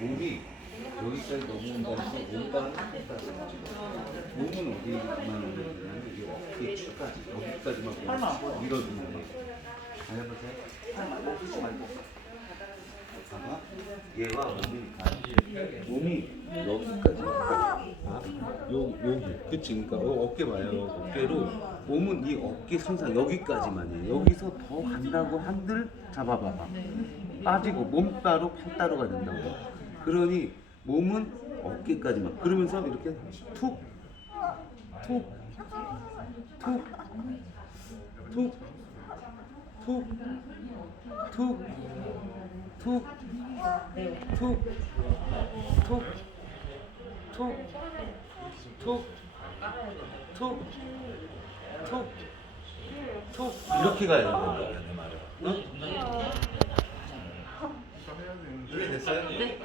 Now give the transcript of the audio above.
목이 여기까지 넘어온다면서 몸과 몸은 어디만 오는데 이게 어깨 축까지 여기까지만 밀어주는 거예요. 잘 해보세요. 팔만 먹지 말고. 봐봐. 얘와 몸이 가. 몸이 여기까지. 여기. 그치. 그러니까 어, 어깨 봐요. 어깨로 몸은 이 어깨 손상 여기까지만이에요. 여기서 더 간다고 한들 잡아봐봐. 빠지고 몸 따로 팔 따로가 된다고. 그러니 몸은 어깨까지만. 그러면서 이렇게 툭, 툭, 툭, 툭, 툭, 툭, 툭, 툭, 툭, 툭, 툭, 툭, 툭, 툭 이렇게 가야 된다는 거야 내 말은. 응? 이해됐어요? 네.